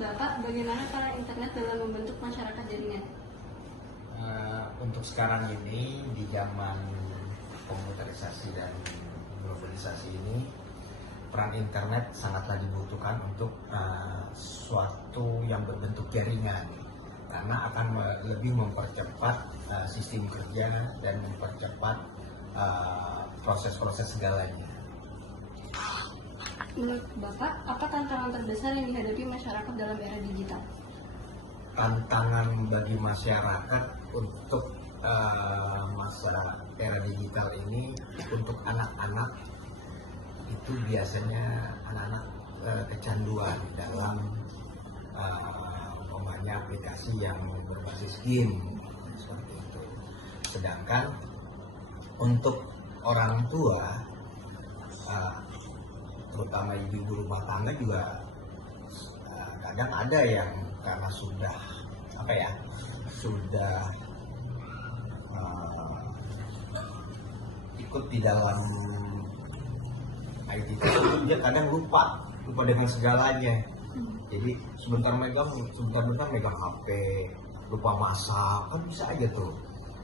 Bapak, bagaimana peran internet dalam membentuk masyarakat jaringan? Untuk sekarang ini di zaman komputerisasi dan globalisasi ini, peran internet sangatlah dibutuhkan untuk suatu yang berbentuk jaringan, karena akan lebih mempercepat sistem kerja dan mempercepat proses-proses segalanya. Menurut Bapak, apa tantangan terbesar yang dihadapi masyarakat dalam era digital? Tantangan bagi masyarakat untuk masa era digital ini, untuk anak-anak itu biasanya anak-anak kecanduan dalam umpamanya aplikasi yang berbasis game seperti itu. Sedangkan untuk orang tua, terutama ibu rumah tangga juga kadang ada yang karena sudah ikut di dalam IT itu, dia kadang lupa dengan segalanya. Jadi sebentar megang HP, lupa masak, kan bisa aja tuh,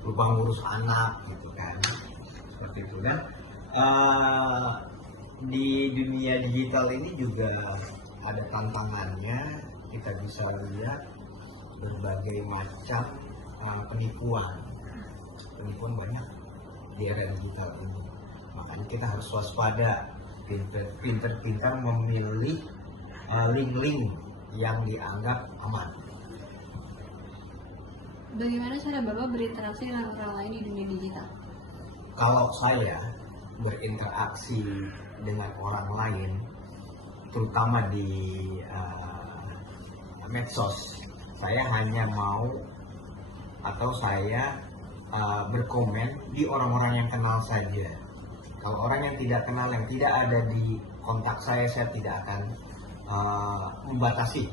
lupa ngurus anak gitu kan, seperti itu. Dan di dunia digital ini juga ada tantangannya. Kita bisa lihat berbagai macam penipuan banyak di era digital ini. Makanya kita harus waspada, pinter-pinter memilih link-link yang dianggap aman. Bagaimana cara Bapak berinteraksi dengan orang lain di dunia digital? Kalau saya berinteraksi dengan orang lain, terutama di medsos, saya hanya mau atau saya berkomen di orang-orang yang kenal saja. Kalau orang yang tidak kenal, yang tidak ada di kontak saya tidak akan membatasi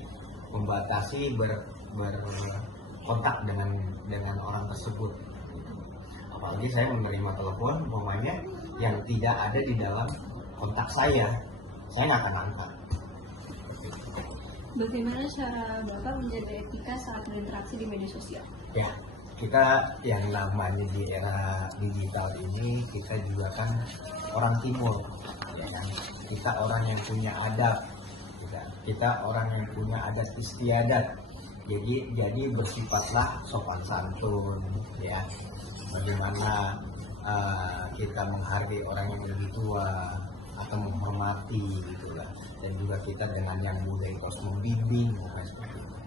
berkontak dengan orang tersebut. Apalagi saya menerima telepon umpamanya yang tidak ada di dalam kontak saya nggak akan angkat. Bagaimana cara Bapak menjaga etika saat berinteraksi di media sosial? Ya, kita yang namanya di era digital ini, kita juga kan orang timur, ya kan? Kita orang yang punya adab, kita orang yang punya adat istiadat. Jadi bersifatlah sopan santun, ya. Bagaimana kita menghargai orang yang lebih tua atau menghormati gitulah. Dan juga kita dengan yang muda itu harus membimbing, seperti itu.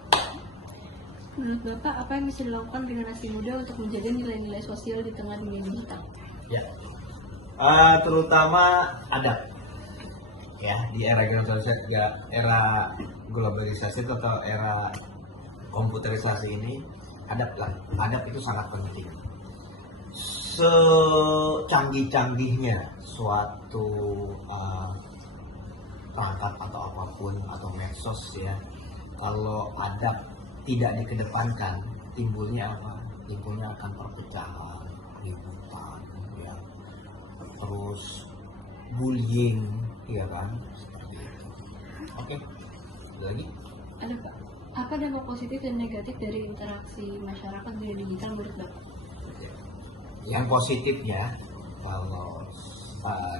Menurut Bapak, apa yang bisa dilakukan generasi muda untuk menjaga nilai-nilai sosial di tengah dunia digital? Ya, terutama adab. Ya, di era globalisasi atau era komputerisasi ini, adab itu sangat penting. Secanggih-canggihnya suatu perangkat atau apapun atau medsos, ya, kalau adab tidak dikedepankan, timbulnya apa? Timbulnya akan perpecahan, ributan, ya, terus bullying, ya kan? Seperti itu. Oke, lagi? Ada Pak. Apa dampak positif dan negatif dari interaksi masyarakat di digital menurut Bapak? Yang positifnya, kalau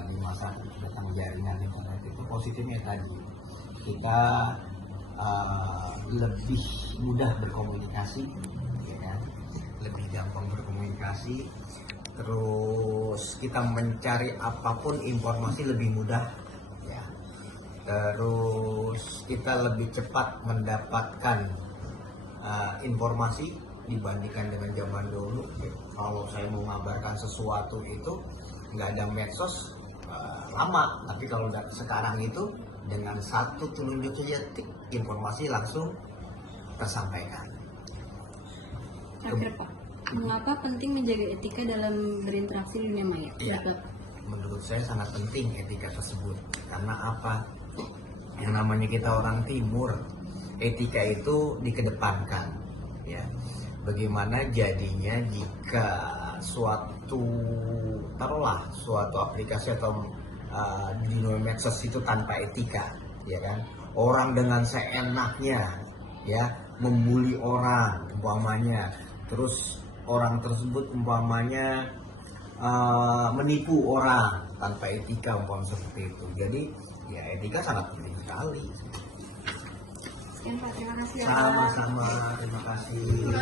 di masa datang jaringan internet itu positifnya tadi, kita lebih mudah berkomunikasi, ya kan? Lebih gampang berkomunikasi, terus kita mencari apapun informasi lebih mudah, ya. Terus kita lebih cepat mendapatkan informasi dibandingkan dengan zaman dulu. Kalau saya mau mengabarkan sesuatu itu nggak ada medsos, lama. Tapi kalau sekarang itu dengan satu telunjuk saja, informasi langsung tersampaikan. Terakhir Pak, mengapa penting menjaga etika dalam berinteraksi di dunia maya? Ya, menurut saya sangat penting etika tersebut. Karena apa? Yang namanya kita orang timur, etika itu dikedepankan, ya. Bagaimana jadinya jika suatu aplikasi atau di dunia medsos itu tanpa etika, ya kan? orang dengan seenaknya, ya, membuli orang umpamanya, terus orang tersebut umpamanya menipu orang tanpa etika umpamanya seperti itu. Jadi ya etika sangat penting sekali. Sekian Pak, terima kasih ya Pak. Sama-sama, terima kasih.